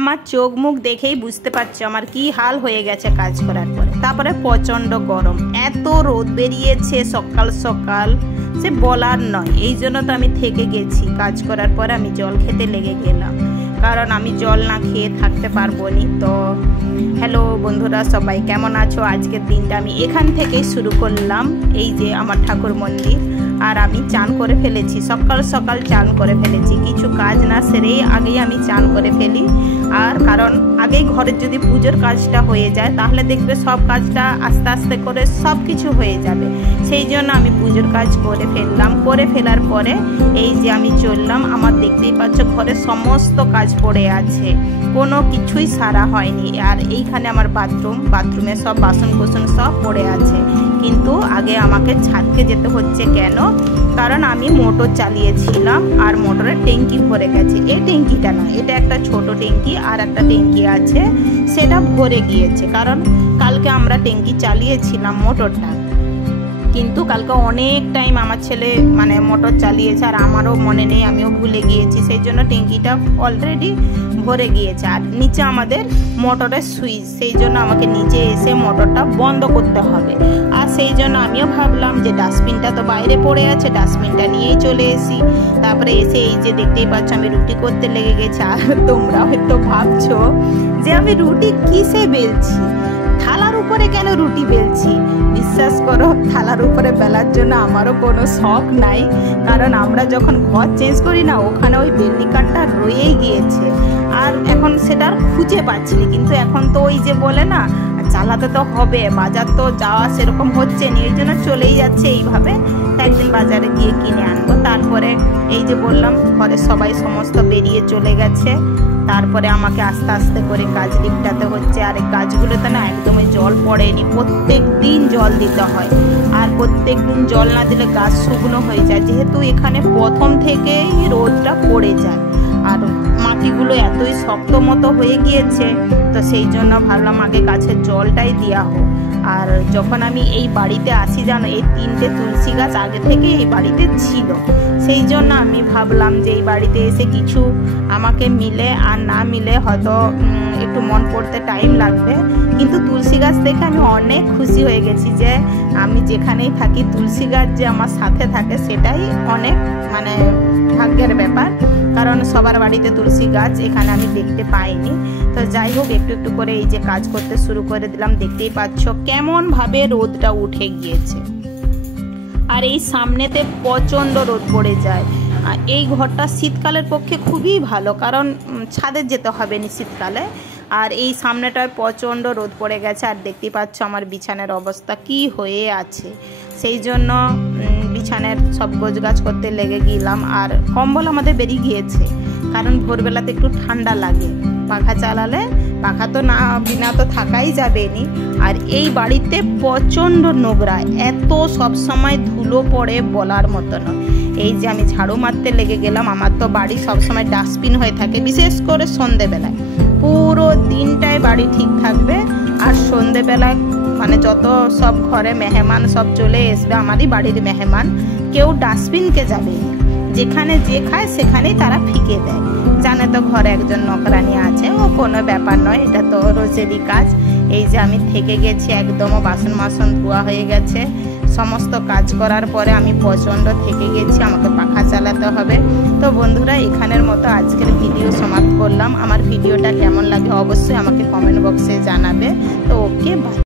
আমার চোখ মুখ দেখেই বুঝতে পারছো আমার কি হাল হয়ে গেছে কাজ করার পরে। তারপরে প্রচণ্ড গরম, এত রোদ বেরিয়েছে সকাল সকাল সে বলার নয়। এই জন্য তো আমি থেকে গেছি, কাজ করার পরে আমি জল খেতে লেগে গেলাম, কারণ আমি জল না খেয়ে থাকতে পারবো নি। তো হ্যালো বন্ধুরা, সবাই কেমন আছো? আজকের দিনটা আমি এখান থেকেই শুরু করলাম। এই যে আমার ঠাকুর মন্দির, আর আমি চান করে ফেলেছি, সকাল সকাল চান করে ফেলেছি। কিছু কাজ না সেরেই আগেই আমি চান করে ফেলি। আর কারণ আগেই ঘরের যদি পুজোর কাজটা হয়ে যায় তাহলে দেখবে সব কাজটা আস্তে আস্তে করে সব কিছু হয়ে যাবে। সেই জন্য আমি পুজোর কাজ করে ফেললাম। করে ফেলার পরে এই যে আমি চললাম, আমার দেখতেই পাচ্ছ ঘরের সমস্ত কাজ পড়ে আছে, কোনো কিছুই সারা হয়নি। আর এইখানে আমার বাথরুমে সব বাসন কোসন সব পড়ে আছে। কিন্তু আগে আমাকে ছাদকে যেতে হচ্ছে কেন? কারণ আমি মোটর চালিয়েছিলাম আর মোটরের ট্যাঙ্কি ভরে গেছে। এই ট্যাঙ্কিটা না, এটা একটা ছোট ট্যাঙ্কি, আর একটা ট্যাঙ্কি আছে সেটা ভরে গিয়েছে। কারণ কালকে আমরা ট্যাঙ্কি চালিয়েছিলাম মোটরটা, কিন্তু কালকে অনেক টাইম আমার ছেলে মোটর চালিয়েছে আর আমারও মনে নেই, আমিও ভুলে গিয়েছি। সেই জন্য ট্যাঙ্কিটা অলরেডি ভরে গিয়েছে। আর নিচে আমাদের মোটরের সুইচ, সেই জন্য আমাকে নিচে এসে মোটরটা বন্ধ করতে হবে। আর সেই জন্য আমিও ভাবলাম যে ডাস্টবিনটা তো বাইরে পড়ে আছে, ডাস্টবিনটা নিয়েই চলে এসি। তারপরে এসে এই যে দেখতেই পাচ্ছ আমি রুটি করতে লেগে গেছি। আর তোমরা হয়তো ভাবছো যে আমি রুটি কিসে বেলছি, থালার উপরে কেন রুটি বেলছি? বিশ্বাস করো, থালার উপরে বেলার জন্য আমারও কোনো শখ নাই, কারণ আমরা যখন ঘর চেঞ্জ করি না ওখানে ওই বেলনিকারটা রয়েই গিয়েছে। আর এখন সেটা আর খুঁজে পাচ্ছি না। কিন্তু এখন তো ওই যে বলে না, চালাতে তো হবে, বাজার তো যাওয়া সেরকম হচ্ছে না, এই জন্য চলেই যাচ্ছে এইভাবে। একদিন বাজারে গিয়ে কিনে আনবো। তারপরে এই যে বললাম ঘরের সবাই সমস্ত বেরিয়ে চলে গেছে। তারপরে আমাকে আস্তে আস্তে করে কাজ নিপটাতে হচ্ছে। আর এই গাছগুলোতে না একদমই জল পড়েনি, প্রত্যেক দিন জল দিতে হয়। আর প্রত্যেক দিন জল না দিলে গাছ শুকনো হয়ে যায়, যেহেতু এখানে প্রথম থেকেই রোদটা পড়ে যায়। আর মাটিগুলো এতই শক্ত মতো হয়ে গিয়েছে, তো সেই জন্য ভাবলাম আগে গাছের জলটাই দেওয়া হোক। আর যখন আমি এই বাড়িতে আসি জানো, এই 3টে তুলসী গাছ আগে থেকে এই বাড়িতে ছিল। সেই জন্য আমি ভাবলাম যে এই বাড়িতে এসে কিছু আমাকে মিলে আর না মিলে হয়তো একটু মন পড়তে টাইম লাগবে, কিন্তু তুলসী গাছ দেখে আমি অনেক খুশি হয়ে গেছি যে আমি যেখানেই থাকি তুলসী গাছ যে আমার সাথে থাকে সেটাই অনেক ভাগ্যের ব্যাপার। কারণ সবার বাড়িতে তুলসী গাছ এখানে আমি দেখতে পাইনি। তো যাই হোক, একটু একটু করে এই যে কাজ করতে শুরু করে দিলাম। দেখতেই পাচ্ছ কেমন ভাবে রোদটা উঠে গিয়েছে। আর এই সামনেতে প্রচণ্ড রোদ পড়ে যায়। এই ঘরটা শীতকালের পক্ষে খুবই ভালো, কারণ ছাদে যেতে হবে না শীতকালে। আর এই সামনেটায় প্রচণ্ড রোদ পড়ে গেছে। আর দেখতেই পাচ্ছ আমার বিছানার অবস্থা কি হয়ে আছে। সেই জন্য বিছানার সব গোছগাছ করতে লেগে গেলাম। আর কম্বল আমাদের বেরিয়ে গিয়েছে, কারণ ভোরবেলাতে একটু ঠান্ডা লাগে, পাখা চালালে, পাখা তো না বিনা তো থাকাই যাবে নি। আর এই বাড়িতে প্রচণ্ড নোংরা, এত সবসময় ধুলো পড়ে বলার মতো নয়। এই যে আমি ঝাড়ু মারতে লেগে গেলাম। আমার তো বাড়ি সবসময় ডাস্টবিন হয়ে থাকে, বিশেষ করে সন্ধেবেলায়। পুরো দিনটাই বাড়ি ঠিক থাকবে, আর সন্ধেবেলায় যত সব ঘরে মেহমান সব চলে আসবে, আমারই বাড়ির মেহমান, কেউ ডাস্টবিনকে যাবে, যেখানে যে খায় সেখানেই তারা ফিকে দেয়। জানে তো ঘরে একজন নকরানি আছে, ও কোনো ব্যাপার নয়, এটা তো রোজেরই কাজ। এই যে আমি থেকে গেছি, একদমও বাসন ধোয়া হয়ে গেছে। সমস্ত কাজ করার পরে আমি প্রচণ্ড থেকে গেছি, আমাকে পাখা চালাতে হবে। তো বন্ধুরা, এখানের মতো আজকের ভিডিও সমাপ্ত করলাম। আমার ভিডিওটা কেমন লাগে অবশ্যই আমাকে কমেন্ট বক্সে জানাবে। তো ওকে, বাই।